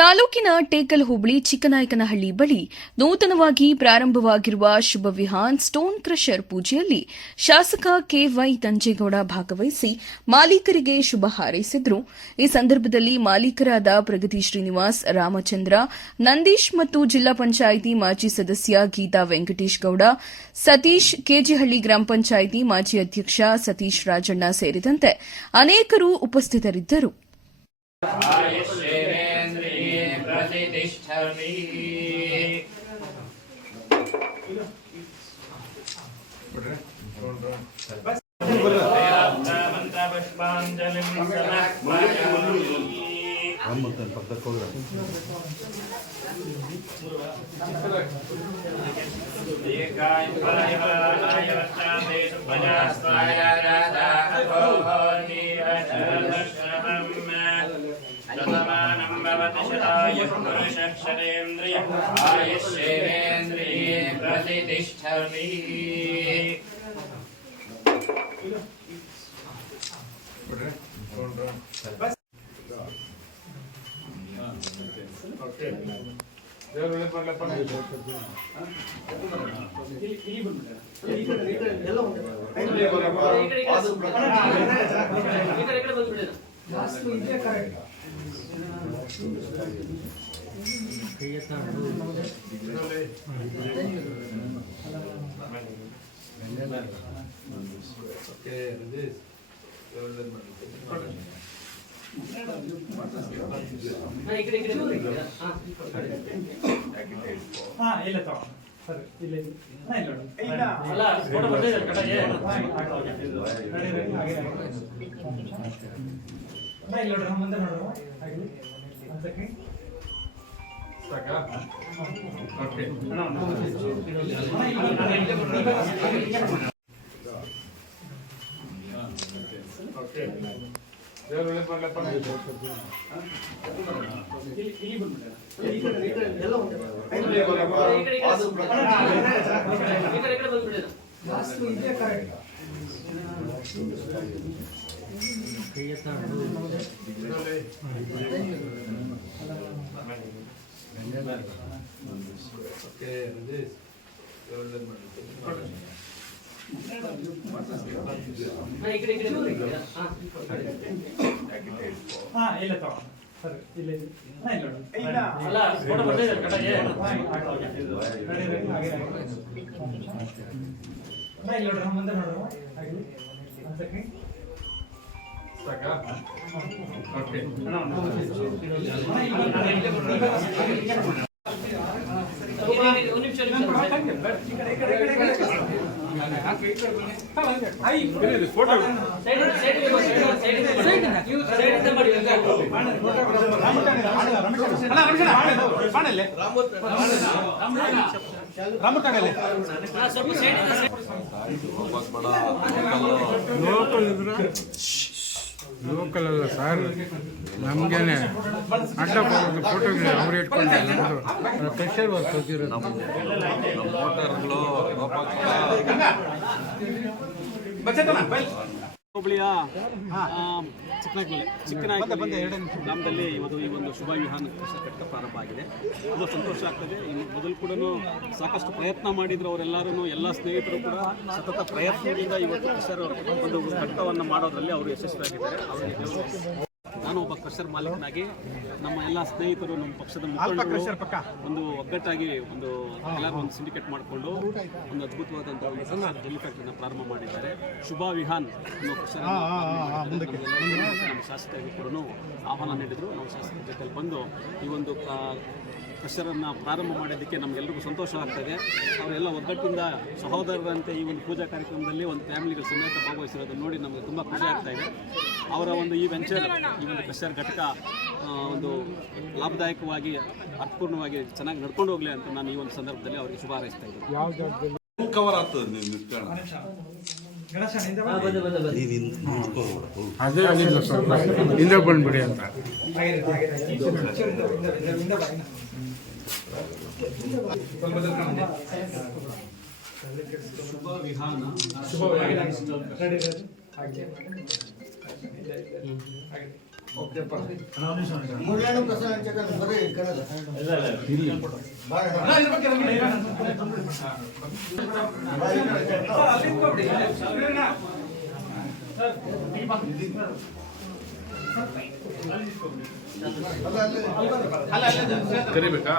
ತಾಲೂಕಿನ ಟೇಕಲ್ ಹೋಬಳಿ ಚಿಕ್ಕನಾಯಕನಹಳ್ಳಿ ಬಳಿ ನೂತನವಾಗಿ ಪ್ರಾರಂಭವಾಗಿರುವ ಶುಭ ವಿಹಾನ್ ಸ್ಟೋನ್ ಕ್ರಷರ್ ಪೂಜೆಯಲ್ಲಿ ಶಾಸಕ ಕೆವೈ ತಂಜೇಗೌಡ ಭಾಗವಹಿಸಿ ಮಾಲೀಕರಿಗೆ ಶುಭ ಹಾರೈಸಿದರು. ಈ ಸಂದರ್ಭದಲ್ಲಿ ಮಾಲೀಕರಾದ ಪ್ರಗತಿ ಶ್ರೀನಿವಾಸ್, ರಾಮಚಂದ್ರ, ನಂದೀಶ್ ಮತ್ತು ಜಿಲ್ಲಾ ಪಂಚಾಯಿತಿ ಮಾಜಿ ಸದಸ್ಯ ಗೀತಾ ವೆಂಕಟೇಶ್ ಗೌಡ, ಸತೀಶ್, ಕೆಜಿಹಳ್ಳಿ ಗ್ರಾಮ ಪಂಚಾಯಿತಿ ಮಾಜಿ ಅಧ್ಯಕ್ಷ ಸತೀಶ್ ರಾಜಣ್ಣ ಸೇರಿದಂತೆ ಅನೇಕರು ಉಪಸ್ಥಿತರಿದ್ದರು. ಲೋಕಲ್ ಅಲ್ಲ ಸರ್, ನಮಗೇನೆ ಅಡ್ಡ ಬರೋದು ಫೋಟೋಗಳು ಅವ್ರು ಇಟ್ಕೊಂಡೆ ಪ್ರೆಷರ್ ವರ್ಕ್ ಹೋಗಿರೋದು. ನಮ್ಮ ಮೋಟರ್ಗಳು ಹೋಬಳಿಯ ಚಿಕ್ಕನಾಯಕನಹಳ್ಳಿ ಗ್ರಾಮದಲ್ಲಿ ಇವತ್ತು ಈ ಒಂದು ಶುಭ ವಿಹಾನ ಘಟಕ ಪ್ರಾರಂಭ ಆಗಿದೆ. ಅದು ಸಂತೋಷ ಆಗ್ತದೆ. ಇನ್ನು ಮೊದಲು ಕೂಡ ಸಾಕಷ್ಟು ಪ್ರಯತ್ನ ಮಾಡಿದ್ರು ಅವರೆಲ್ಲರೂ, ಎಲ್ಲ ಸ್ನೇಹಿತರು ಕೂಡ ಸತತ ಪ್ರಯತ್ನದಿಂದ ಇವತ್ತು ಒಂದು ಘಟಕವನ್ನು ಮಾಡೋದ್ರಲ್ಲಿ ಅವರು ಯಶಸ್ವಿಯಾಗಿದ್ದಾರೆ. ಅವರಿಗೆ ದೇವರು. ನಾನು ಒಬ್ಬ ಕ್ರಷರ್ ಮಾಲೀಕನಾಗಿ ನಮ್ಮ ಎಲ್ಲ ಸ್ನೇಹಿತರು, ನಮ್ಮ ಪಕ್ಷದ ಮುಖಂಡರು ಒಂದು ಒಗ್ಗಟ್ಟಾಗಿ ಎಲ್ಲರೂ ಒಂದು ಸಿಂಡಿಕೇಟ್ ಮಾಡಿಕೊಂಡು ಒಂದು ಅದ್ಭುತವಾದಂಥ ಒಂದು ಜೆಲ್ಲಿ ಫ್ಯಾಕ್ಟರಿನ ಪ್ರಾರಂಭ ಮಾಡಿದ್ದಾರೆ. ಶುಭ ವಿಹಾನ್ ಅನ್ನೋ ಕ್ರಷರ್ ನಮ್ಮ ಶಾಸಕರಿಗೆ ಕೂಡ ಆಹ್ವಾನ ನೀಡಿದರು. ನಾವು ಶಾಸಕರ ಜೊತೆಯಲ್ಲಿ ಬಂದು ಈ ಒಂದು ಕ್ರಷರನ್ನು ಪ್ರಾರಂಭ ಮಾಡೋದಕ್ಕೆ ನಮಗೆಲ್ಲರಿಗೂ ಸಂತೋಷ ಆಗ್ತದೆ. ಅವರೆಲ್ಲ ಒಗ್ಗಟ್ಟಿಂದ ಸಹೋದರರಂತೆ ಈ ಒಂದು ಪೂಜಾ ಕಾರ್ಯಕ್ರಮದಲ್ಲಿ ಒಂದು ಫ್ಯಾಮಿಲಿಗಳ ಸಮೇತ ಭಾಗವಹಿಸಿರೋದನ್ನು ನೋಡಿ ನಮಗೆ ತುಂಬ ಖುಷಿ ಆಗ್ತಾ ಇದೆ. ಅವರ ಒಂದು ಈ ವೆಂಚರ್, ಈ ಒಂದು ಕ್ರಷರ್ ಘಟಕ ಒಂದು ಲಾಭದಾಯಕವಾಗಿ, ಅರ್ಥಪೂರ್ಣವಾಗಿ ಚೆನ್ನಾಗಿ ನಡ್ಕೊಂಡು ಹೋಗಲಿ ಅಂತ ನಾನು ಈ ಒಂದು ಸಂದರ್ಭದಲ್ಲಿ ಅವರಿಗೆ ಶುಭ ಹಾರೈಸ್ತಾ ಇದ್ದೀನಿ. ಅದೇ ಆಗಿಲ್ಲ, ಸ್ವಲ್ಪ ಹಿಂದೆ ಬಂದ್ಬಿಡಿ ಅಂತ. ಶುಭ ವಿಹಾನ ಕರಿಬೇಕಾ?